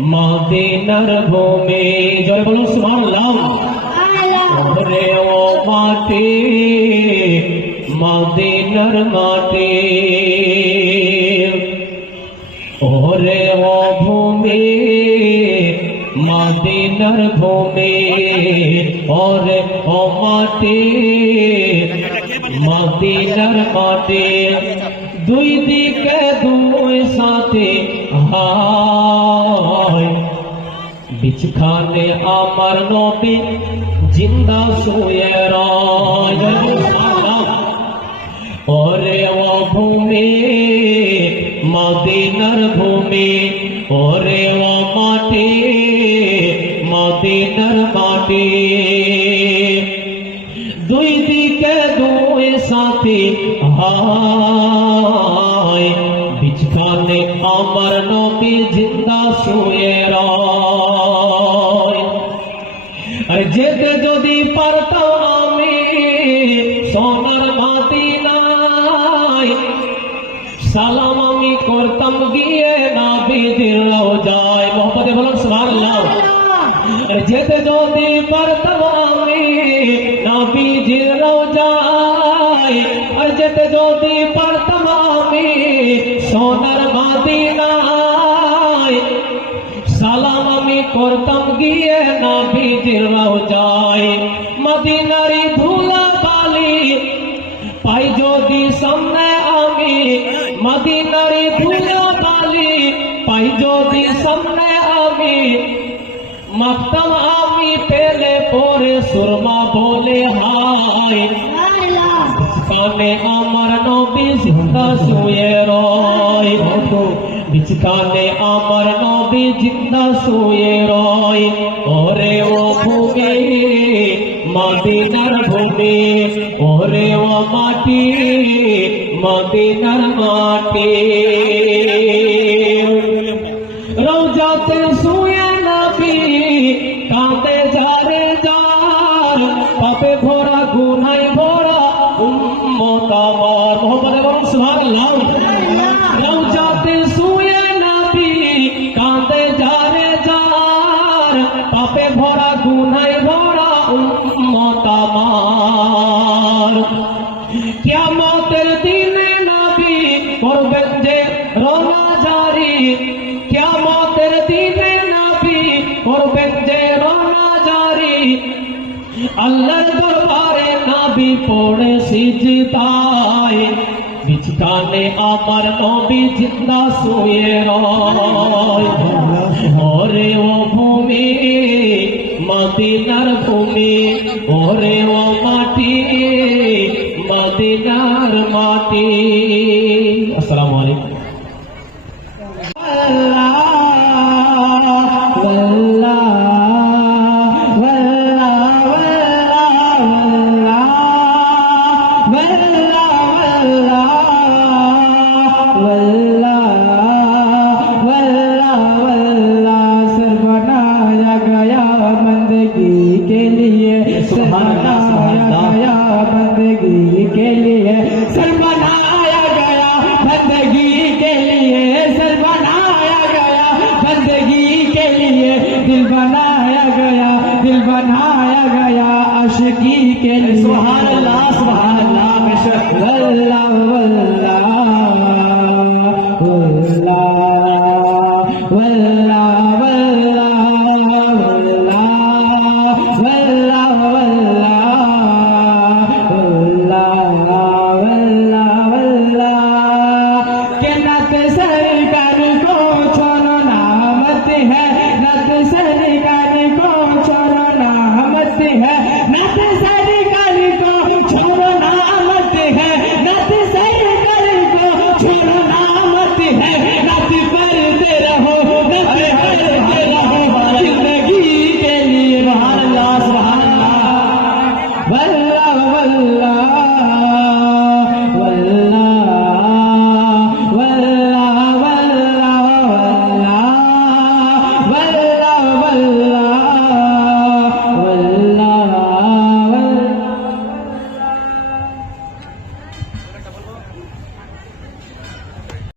মদিনার ভূমি। জয় বলুন, সুবহানাল্লাহ। ওরে ও মাটি, মদিনার মাটি। ওরে ও ভূমি, মদিনার ভূমি। ওরে ও মাটি, মদিনার মাটি। দুই দিকে দুই সাথে হায় बिछखाने खाने आ पे ज़िंदा सोए और वो भूमि माँ नर भूमि और वो माटे मादे नर माटे। दुई दिखे दुए साथे, हाय। बिछखाने खाने आ पे ज़िंदा सोए रहा যেতে যদি পারতাম আমি সোনার মাদিনায় সালাম আমি করতাম গিয়ে না বিদির যায় মোহাম্মদে বলুন সুবহানাল্লাহ। যেতে যদি পারতাম আমি না বিদির যায় আর যেতে যদি পারতাম আমি সোনার মাদিনায় সালাম করতাম গিয়ে না বিজির যায় মদিনারি ধুলা বালি পাই যদি সামনে আমি। মদিনারি ধুলা বালি পাই যদি সামনে আমি। মাখতাম আমি পেলে পরে সুরমা বলে হায়। কানে আমার নবী জিন্দা শুয়ে রয়। বিচকানে আমার নবী জিন্দা শুয়ে রয়। ওরে ও ভূমি, মদিনার ভূমি, ওরে ও মাটি, মদিনার মাটি। কিয়ামতের দিনে নবী করবেন যে রওনা জারি কিয়ামতের দিনে নবী করবেন যে রওনা জারি আল্লাহর দরবারে নবী পড়ে সিজদায় বিছকানে আমার নবী জিন্দা শুয়ে রয় ওরে ও ভূমি মদিনার ভূমি ওরে ও মাটি মদিনার মাটি আসসালামু बनाया गया अशकी के लिए सुभान अल्लाह सुभान अल्लाह बेशक वल्लाह वल्लाह वल्लाह वल्लाह Pensar